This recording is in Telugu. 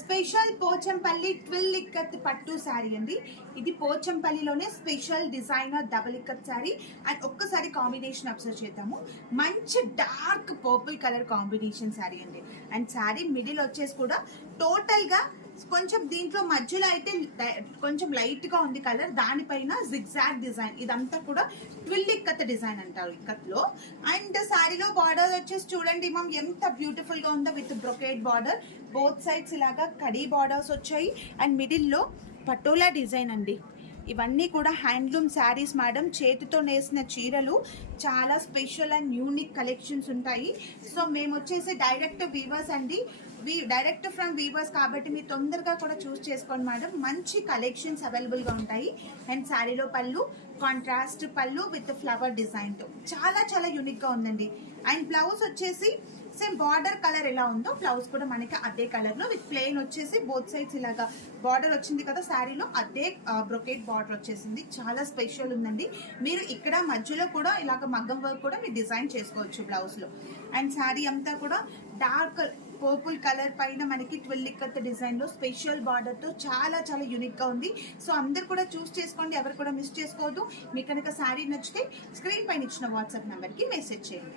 స్పెషల్ పోచంపల్లి ట్విల్ ఇక్కత్ పట్టు శారీ అండి. ఇది పోచంపల్లిలోనే special designer double ikat sari. And ఒక్కసారి కాంబినేషన్ అబ్జర్వ్ చేద్దాము. మంచి dark purple colour combination sari అండి. అండ్ శారీ మిడిల్ వచ్చేసి కూడా టోటల్గా కొంచెం దీంట్లో మధ్యలో అయితే కొంచెం లైట్ గా ఉంది కలర్, దానిపైన జిగ్జాగ్ డిజైన్. ఇదంతా కూడా ట్విల్ ఇక్కత్ డిజైన్ అంటారు ఇక్కత్ లో. అండ్ శారీలో బార్డర్ వచ్చేసి చూడండి మ్యామ్ ఎంత బ్యూటిఫుల్ గా ఉందో, with brocade border. Both sides ఇలాగా కడీ బార్డర్స్ వచ్చాయి. అండ్ మిడిల్ లో పటోలా డిజైన్ అండి. ఇవన్నీ కూడా హ్యాండ్లూమ్ శారీస్ మేడం, చేతితో నేసిన చీరలు. చాలా స్పెషల్ అండ్ యూనిక్ కలెక్షన్స్ ఉంటాయి. సో మేము వచ్చేసి డైరెక్ట్ వీవర్స్ అండి, డైరెక్ట్ ఫ్రమ్ వీవర్స్ కాబట్టి మీరు తొందరగా కూడా చూస్ చేసుకోండి మేడం. మంచి కలెక్షన్స్ అవైలబుల్గా ఉంటాయి. అండ్ శారీలో పళ్ళు కాంట్రాస్ట్ పళ్ళు విత్ ఫ్లవర్ డిజైన్తో చాలా చాలా యూనిక్గా ఉందండి. అండ్ బ్లౌజ్ వచ్చేసి సేమ్ బార్డర్ కలర్ ఎలా ఉందో బ్లౌజ్ కూడా మనకి అదే కలర్లో విత్ ప్లెయిన్ వచ్చేసి బోత్ సైడ్స్ ఇలాగా బార్డర్ వచ్చింది కదా శారీలో, అదే బ్రొకేట్ బార్డర్ వచ్చేసింది. చాలా స్పెషల్ ఉందండి. మీరు ఇక్కడ మధ్యలో కూడా ఇలాగ మగ్గం వర్క్ కూడా మీరు డిజైన్ చేసుకోవచ్చు బ్లౌజ్లో. అండ్ శారీ అంతా కూడా డార్క్ పర్పుల్ కలర్ పైన మనకి ట్విల్ ఇక్కత్ డిజైన్ లో స్పెషల్ బార్డర్ తో చాలా చాలా యూనిక్ గా ఉంది. సో అందరు కూడా చూస్ చేసుకోండి, ఎవరు కూడా మిస్ చేసుకోవద్దు. మీకు కనుక శారీ నచ్చితే స్క్రీన్ పైన ఇచ్చిన వాట్సాప్ నెంబర్ కి మెసేజ్ చేయండి.